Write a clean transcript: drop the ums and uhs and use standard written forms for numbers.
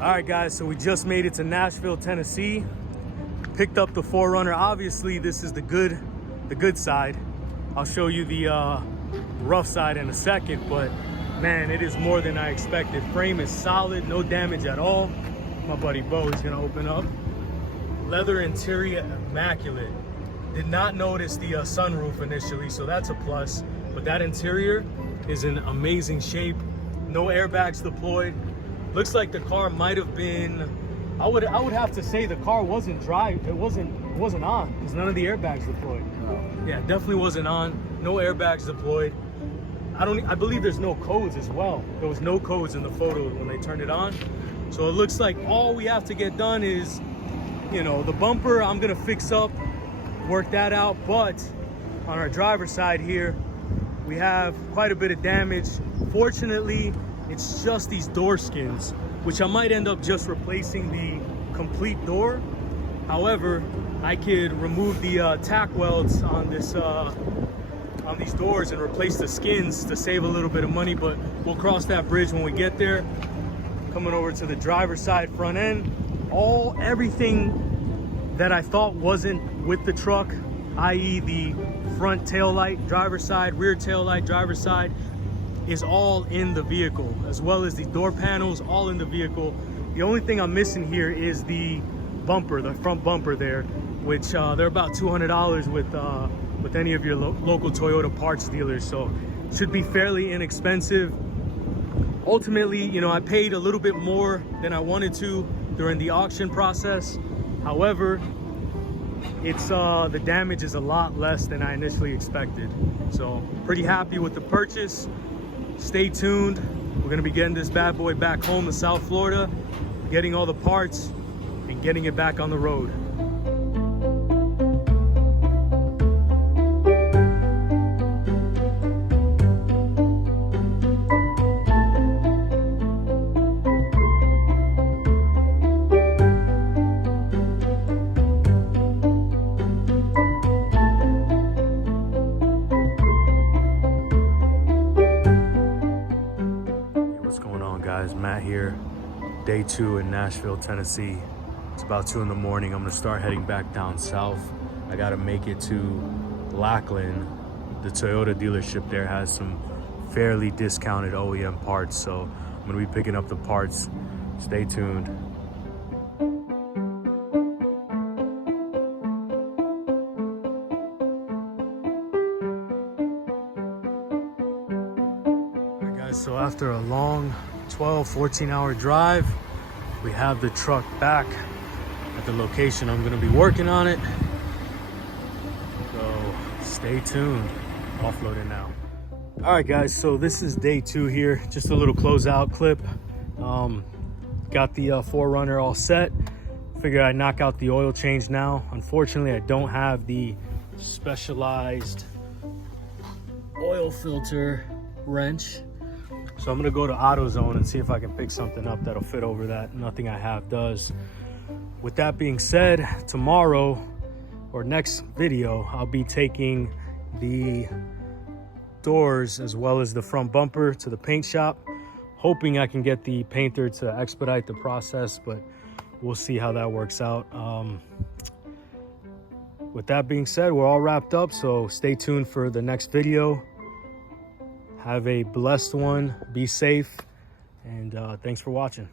All right, guys, so we just made it to Nashville, Tennessee. Picked up the 4Runner. Obviously, this is the good side. I'll show you the rough side in a second, but man, it is more than I expected. Frame is solid, no damage at all. My buddy Bo is gonna open up. Leather interior, immaculate. Did not notice the sunroof initially, so that's a plus. But that interior is in amazing shape. No airbags deployed. Looks like the car might have been, I would have to say the car wasn't dry. It wasn't on because none of the airbags deployed. No. Yeah, definitely wasn't on. No airbags deployed. I believe there's no codes as well. There was no codes in the photo when they turned it on. So it looks like all we have to get done is, you know, the bumper I'm gonna fix up, work that out. But on our driver's side here, we have quite a bit of damage. Fortunately, it's just these door skins, which I might end up just replacing the complete door. However, I could remove the tack welds on this on these doors and replace the skins to save a little bit of money, but we'll cross that bridge when we get there. Coming over to the driver's side front end, everything that I thought wasn't with the truck, i.e. the front tail light, driver's side, rear tail light, driver's side, is all in the vehicle, as well as the door panels, all in the vehicle. The only thing I'm missing here is the bumper, the front bumper there, which they're about $200 with any of your local Toyota parts dealers, so should be fairly inexpensive. Ultimately, you know, I paid a little bit more than I wanted to during the auction process. However, it's the damage is a lot less than I initially expected, so pretty happy with the purchase. Stay tuned. We're gonna be getting this bad boy back home to South Florida, getting all the parts and getting it back on the road. Guys, Matt here, day 2 in Nashville, Tennessee. It's about 2 in the morning. I'm gonna start heading back down south. I gotta make it to Lackland. The Toyota dealership there has some fairly discounted OEM parts, so I'm gonna be picking up the parts. Stay tuned. All right, guys, so after a long 14 hour drive, we have the truck back at the location I'm going to be working on it, so stay tuned. Offloading now. All right, guys, so this is day 2 here, just a little closeout clip. Got the 4Runner all set. Figured I'd knock out the oil change now. Unfortunately, I don't have the specialized oil filter wrench, so I'm gonna go to AutoZone and see if I can pick something up that'll fit over that. Nothing I have does. With that being said, tomorrow or next video, I'll be taking the doors as well as the front bumper to the paint shop, hoping I can get the painter to expedite the process, but we'll see how that works out. With that being said, we're all wrapped up, so stay tuned for the next video. Have a blessed one, be safe, and thanks for watching.